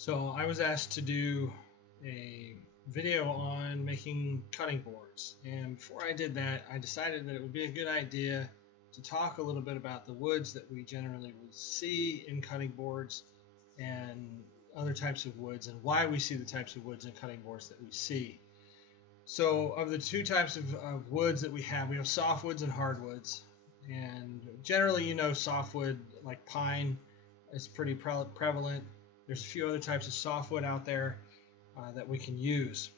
So I was asked to do a video on making cutting boards, and before I did that, I decided that it would be a good idea to talk a little bit about the woods that we generally would see in cutting boards and other types of woods, and why we see the types of woods in cutting boards that we see. So of the two types of woods that we have softwoods and hardwoods. And generally, softwood like pine is pretty prevalent. There's a few other types of softwood out there that we can use.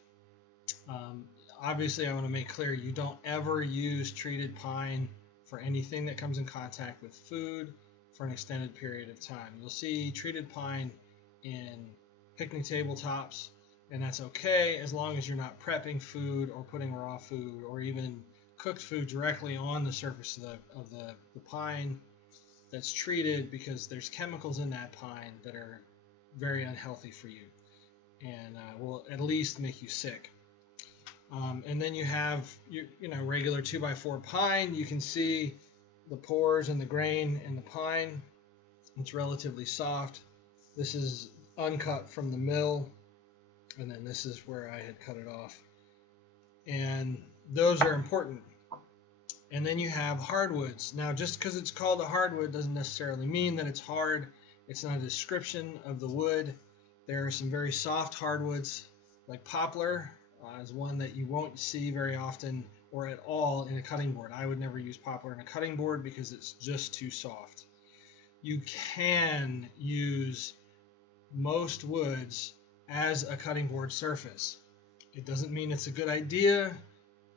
Obviously, I want to make clear you don't ever use treated pine for anything that comes in contact with food for an extended period of time. You'll see treated pine in picnic tabletops, and that's okay as long as you're not prepping food or putting raw food or even cooked food directly on the surface of the pine that's treated, because there's chemicals in that pine that are very unhealthy for you and will at least make you sick. And then you have regular 2x4 pine. You can see the pores and the grain in the pine. It's relatively soft. This is uncut from the mill, and then this is where I had cut it off. And those are important. And then you have hardwoods. Now, just because it's called a hardwood doesn't necessarily mean that it's hard. It's not a description of the wood. There are some very soft hardwoods, like poplar is one that you won't see very often or at all in a cutting board. I would never use poplar in a cutting board because it's just too soft. You can use most woods as a cutting board surface. It doesn't mean it's a good idea.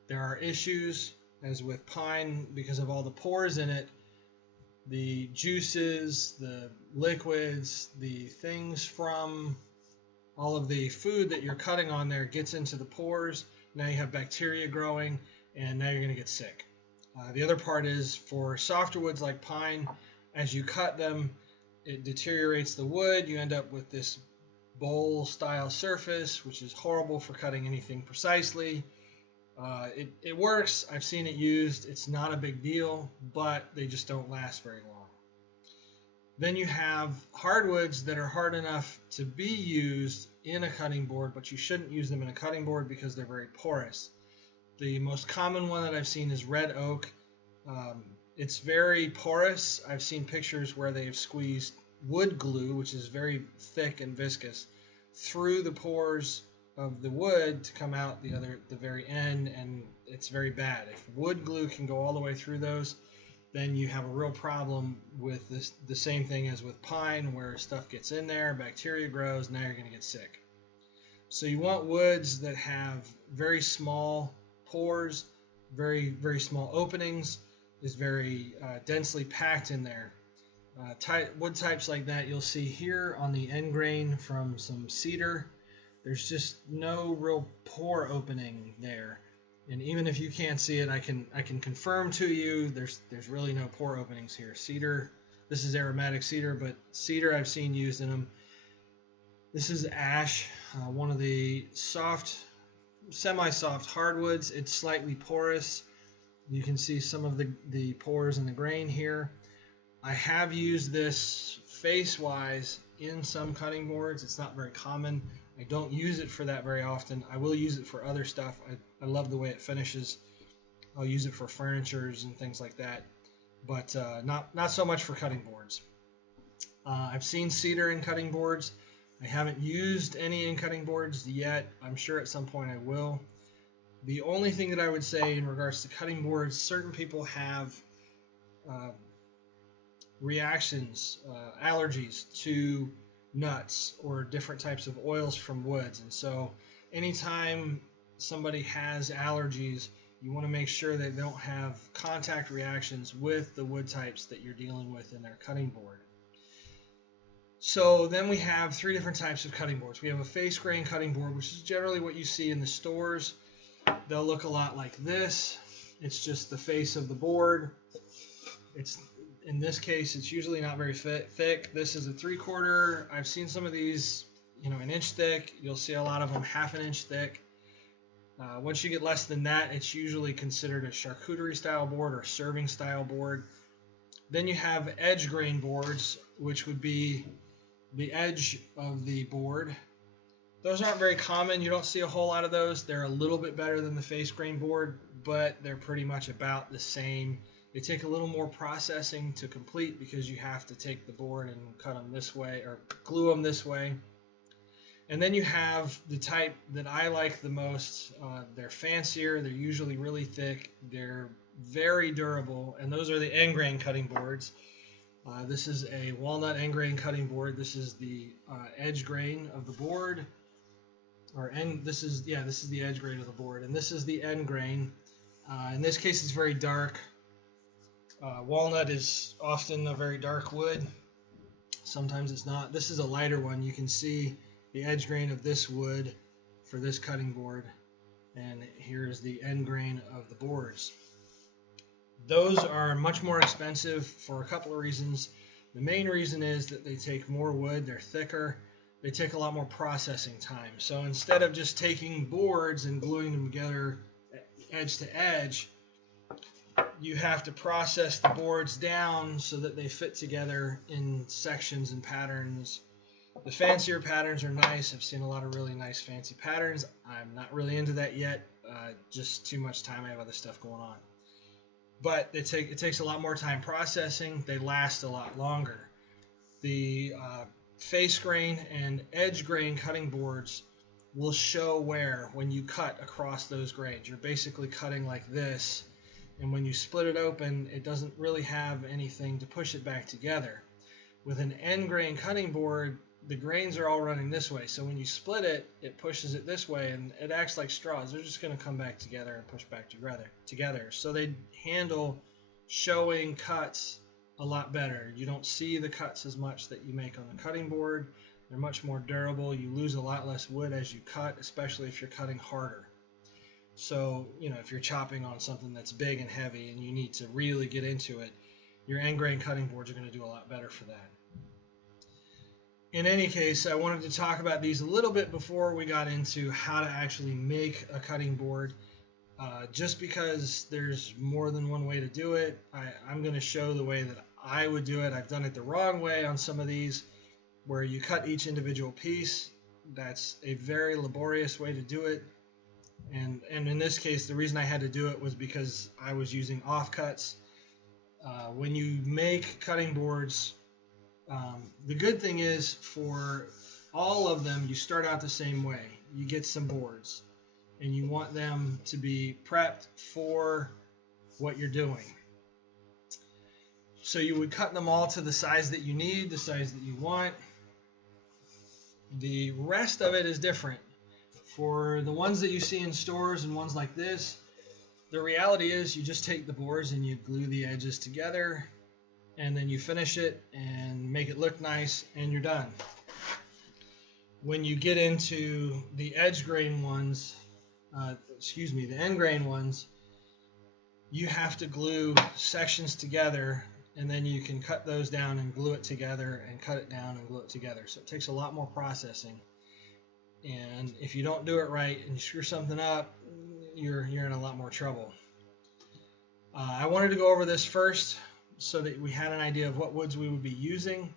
There are issues, as with pine, because of all the pores in it. The juices, the liquids, the things from all of the food that you're cutting on there gets into the pores. Now you have bacteria growing, and now you're going to get sick. The other part is for softer woods like pine, as you cut them, it deteriorates the wood. You end up with this bowl-style surface, which is horrible for cutting anything precisely. It works. I've seen it used. It's not a big deal, but they just don't last very long. Then you have hardwoods that are hard enough to be used in a cutting board, but you shouldn't use them in a cutting board because they're very porous. The most common one that I've seen is red oak. It's very porous. I've seen pictures where they've squeezed wood glue, which is very thick and viscous, through the pores of the wood to come out the very end, and it's very bad. If wood glue can go all the way through those, then you have a real problem with this, the same thing as with pine, where stuff gets in there, bacteria grows, now you're going to get sick. So you want woods that have very small pores, very, very small openings, is very densely packed in there. Wood types like that you'll see here on the end grain from some cedar. There's just no real pore opening there, and even if you can't see it, I can confirm to you there's really no pore openings here. Cedar, this is aromatic cedar, but cedar I've seen used in them. This is ash, one of the soft, semi-soft hardwoods. It's slightly porous. You can see some of the pores in the grain here. I have used this face-wise in some cutting boards. It's not very common. I don't use it for that very often. I will use it for other stuff. I love the way it finishes. I'll use it for furnitures and things like that, but not so much for cutting boards. I've seen cedar in cutting boards. I haven't used any in cutting boards yet. I'm sure at some point I will. The only thing that I would say in regards to cutting boards, certain people have reactions, allergies to nuts or different types of oils from woods, and so anytime somebody has allergies, you want to make sure they don't have contact reactions with the wood types that you're dealing with in their cutting board. So then we have three different types of cutting boards. We have a face grain cutting board, which is generally what you see in the stores. They'll look a lot like this. It's just the face of the board. In this case, it's usually not very thick. This is a 3/4. I've seen some of these, an inch thick. You'll see a lot of them 1/2 inch thick. Once you get less than that, it's usually considered a charcuterie style board or serving style board. Then you have edge grain boards, which would be the edge of the board. Those aren't very common. You don't see a whole lot of those. They're a little bit better than the face grain board, but they're pretty much about the same. They take a little more processing to complete because you have to take the board and cut them this way or glue them this way. And then you have the type that I like the most. They're fancier. They're usually really thick. They're very durable, and those are the end grain cutting boards. This is a walnut end grain cutting board. This is the edge grain of the board, this is the edge grain of the board, and this is the end grain. In this case, it's very dark. Walnut is often a very dark wood. Sometimes it's not. This is a lighter one. You can see the edge grain of this wood for this cutting board, and here's the end grain of the boards. Those are much more expensive for a couple of reasons. The main reason is that they take more wood, they're thicker, they take a lot more processing time. So instead of just taking boards and gluing them together edge to edge, you have to process the boards down so that they fit together in sections and patterns. The fancier patterns are nice. I've seen a lot of really nice fancy patterns. I'm not really into that yet. Just too much time. I have other stuff going on. But it takes a lot more time processing. They last a lot longer. The face grain and edge grain cutting boards will show wear when you cut across those grains. You're basically cutting like this, and when you split it open, it doesn't really have anything to push it back together. With an end grain cutting board, the grains are all running this way, so when you split it, it pushes it this way, and it acts like straws. They're just going to come back together and push back together. So they handle showing cuts a lot better. You don't see the cuts as much that you make on the cutting board. They're much more durable. You lose a lot less wood as you cut, especially if you're cutting harder. So, if you're chopping on something that's big and heavy and you need to really get into it, your end grain cutting boards are going to do a lot better for that. In any case, I wanted to talk about these a little bit before we got into how to actually make a cutting board. Just because there's more than one way to do it, I'm going to show the way that I would do it. I've done it the wrong way on some of these, where you cut each individual piece. That's a very laborious way to do it. And in this case, the reason I had to do it was because I was using offcuts. When you make cutting boards, the good thing is for all of them, you start out the same way. You get some boards, and you want them to be prepped for what you're doing. So you would cut them all to the size that you need, the size that you want. The rest of it is different. For the ones that you see in stores and ones like this, the reality is you just take the boards and you glue the edges together, and then you finish it and make it look nice, and you're done. When you get into the edge grain ones, the end grain ones, you have to glue sections together, and then you can cut those down and glue it together and cut it down and glue it together. So it takes a lot more processing. And if you don't do it right and you screw something up, you're in a lot more trouble. I wanted to go over this first so that we had an idea of what woods we would be using.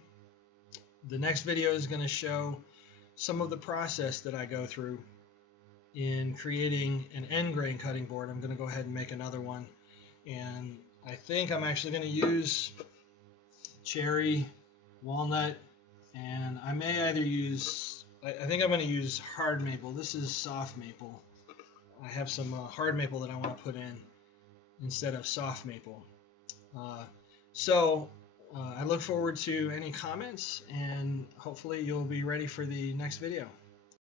The next video is going to show some of the process that I go through in creating an end grain cutting board. I'm going to go ahead and make another one, and I think I'm actually going to use cherry, walnut, and I may either use, I think I'm going to use hard maple. This is soft maple. I have some hard maple that I want to put in instead of soft maple. I look forward to any comments, and hopefully you'll be ready for the next video.